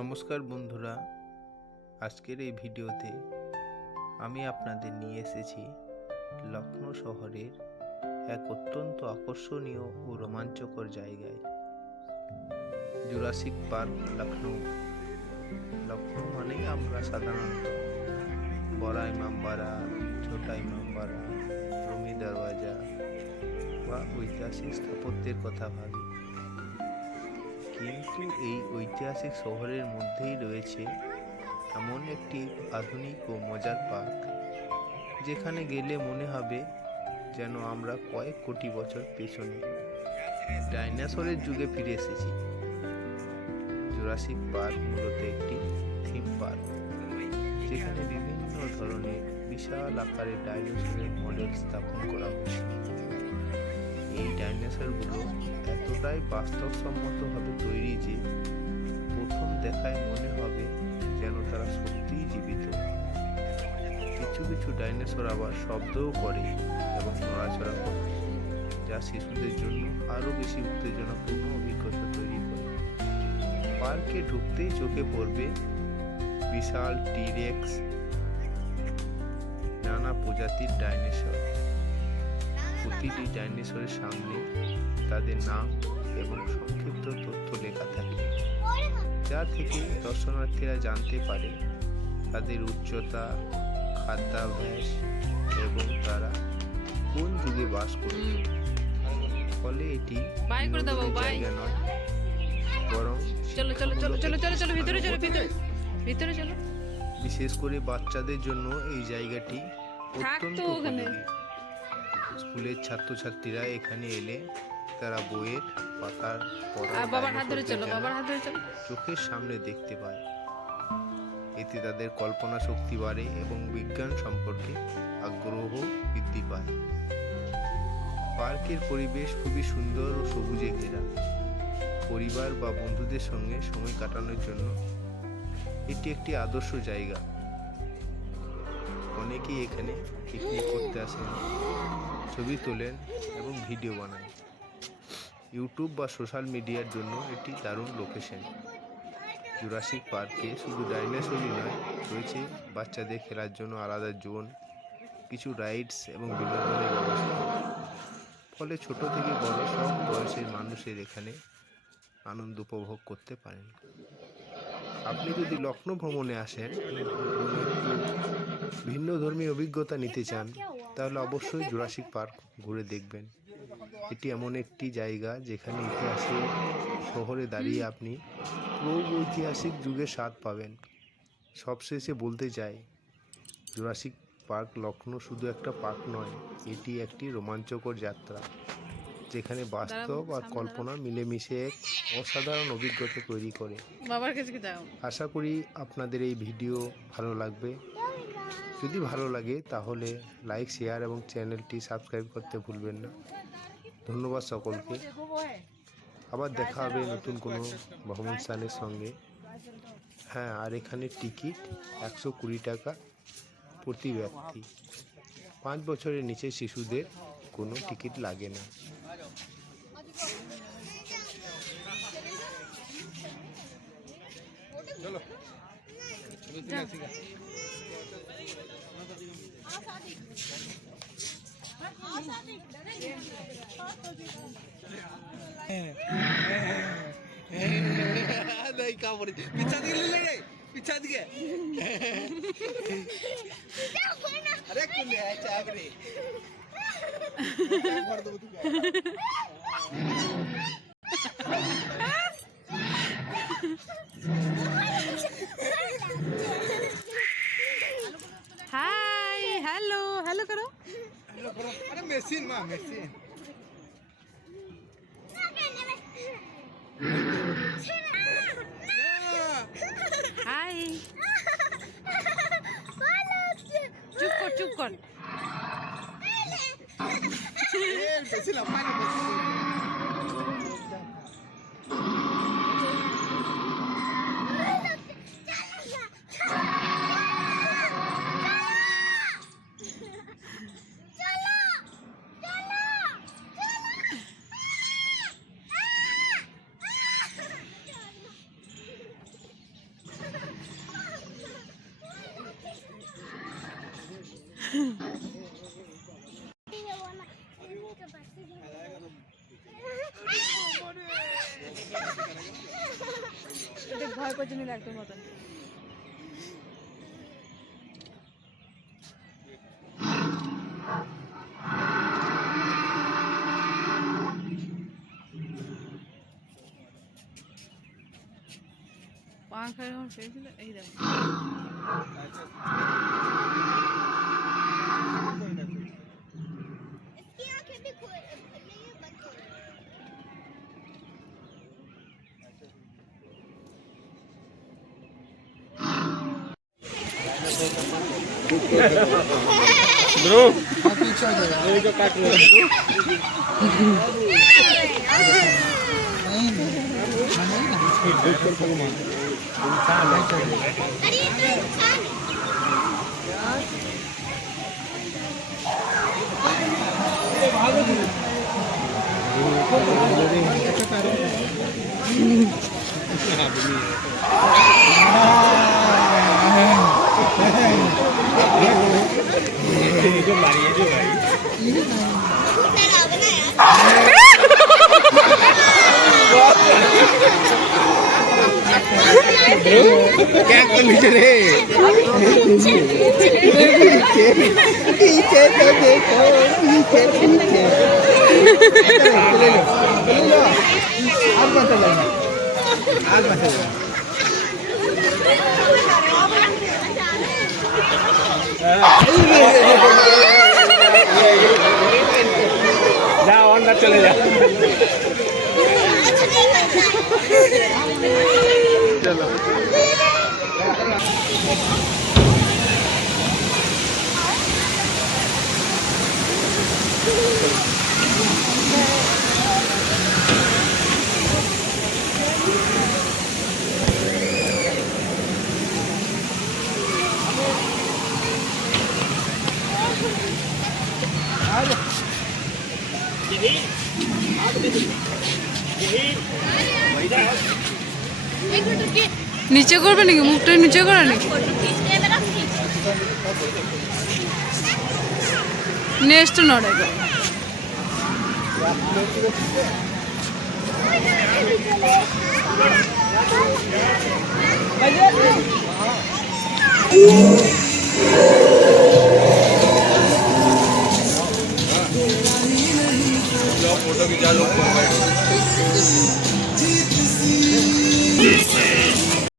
নমস্কার বন্ধুরা, আজকের এই ভিডিওতে আমি আপনাদের নিয়ে এসেছি লখনউ শহরের এক অত্যন্ত আকর্ষণীয় ও রোমাঞ্চকর জায়গায়, জুরাসিক পার্ক লখনউ। লখনউ মানেই আমরা সাধারণত বড় ইমামবাড়া, ছোটা ইমামবাড়া, রুমি দরওয়াজা বা ঐতিহাসিক স্থাপত্যের কথা ভাবি। কিন্তু এই ঐতিহাসিক শহরের মধ্যেই রয়েছে এমন একটি আধুনিক ও মজার পার্ক, যেখানে গেলে মনে হবে যেন আমরা কয়েক কোটি বছর পেছনে ডাইনোসরের যুগে ফিরে এসেছি। জুরাসিক পার্ক মূলত একটি থিম পার্ক, যেখানে বিভিন্ন ধরনের বিশাল আকারের ডাইনোসরের মডেল স্থাপন করা হয়েছে। এই ডাইনোসরগুলো এতটাই বাস্তবসম্মতভাবে তৈরি যে প্রথম দেখায় মনে হবে যেন তারা সত্যিই জীবিত। কিছু কিছু ডাইনোসর আবার শব্দও করে এবং নড়াচড়া করে, যা শিশুদের জন্য আরও বেশি উত্তেজনাপূর্ণ অভিজ্ঞতা তৈরি করে। পার্কে ঢুকতেই চোখে পড়বে বিশাল টিরেক্স, নানা প্রজাতির ডাইনোসর। প্রতিটি ডাইনোসরের সামনে তাদের নাম এবং সংক্ষিপ্ত তথ্য লেখা থাকে, যা থেকে দর্শনার্থীরা জানতে পারে তাদের উচ্চতা, খাদ্যাভ্যাস এবং তারা কোন যুগে বাস করত। ফলে এটি জায়গা নয়, বরং বিশেষ করে বাচ্চাদের জন্য এই জায়গাটি অত্যন্ত উপযোগী। স্কুলের ছাত্রছাত্রীরা এখানে এলে তারা বইয়ের পাতার চোখের সামনে দেখতে পায়। এতে তাদের কল্পনা শক্তি বাড়ে এবং বিজ্ঞান সম্পর্কে আগ্রহ বৃদ্ধি পায়। পার্কের পরিবেশ খুবই সুন্দর ও সবুজে ঘেরা। পরিবার বা বন্ধুদের সঙ্গে সময় কাটানোর জন্য এটি একটি আদর্শ জায়গা। অনেকেই এখানে পিকনিক করতে আসেন, ছবি তোলেন এবং ভিডিও বানান। ইউটিউব বা সোশ্যাল মিডিয়ার জন্য এটি দারুণ লোকেশন। জুরাসিক পার্কে শুধু ডাইনোসরই নয়, রয়েছে বাচ্চাদের খেলার জন্য আলাদা জোন, কিছু রাইডস এবং বিনোদনের ব্যবস্থা। ফলে ছোট থেকে বড় সব বয়সের মানুষের এখানে আনন্দ উপভোগ করতে পারেন। আপনি যদি লখনউ ভ্রমণে আসেন এবং একটু ভিন্ন ধর্মী অভিজ্ঞতা নিতে চান, তাহলে অবশ্যই জুরাসিক পার্ক ঘুরে দেখবেন। এটি এমন একটি জায়গা যেখানে ইতিহাসের শহরে দাঁড়িয়ে আপনি ঐতিহাসিক যুগের স্বাদ পাবেন। সবশেষে বলতে চাই, জুরাসিক পার্ক লখনউ শুধু একটা পার্ক নয়, এটি একটি রোমাঞ্চকর যাত্রা, যেখানে বাস্তব আর কল্পনা মিলেমিশে এক অসাধারণ অভিজ্ঞতা তৈরি করে। আশা করি আপনাদের এই ভিডিও ভালো লাগবে। যদি ভালো লাগে তাহলে লাইক, শেয়ার এবং চ্যানেলটি সাবস্ক্রাইব করতে ভুলবেন না। ধন্যবাদ সকলকে। আবার দেখা হবে নতুন কোনো ভ্রমণ স্থানের সঙ্গে। হ্যাঁ, আর এখানে টিকিট 120 টাকা প্রতি ব্যক্তি। 5 বছরের নিচে শিশুদের কোনো টিকিট লাগে না। চলো नहीं का बोले पीछा दिखे ले ले पीछा दिखे अरे कौन ले आया चाबरे मार दो तू हाय हेलो हेलो करो अरे मशीन मां मशीन हाय चुप कर बेसी लंबा ভয় করছে নিলে একদম মতন। পাখা যখন পেয়েছিল এই দেখো इसकी आंखें भी खुली है बंद हो रही है। अरे ये तो इंसान है। क्या कर लीजिए रे पीछे तो देखो पीछे पीछे ले लो आज मत लेना आज मत लेना जाओ अंदर चले जाओ चलो एक मिनट रुकिए নিচে করবে নাকি মুখটা নিচে করে নাকি खींच कैमरा खींच নেক্সট নড়ে चले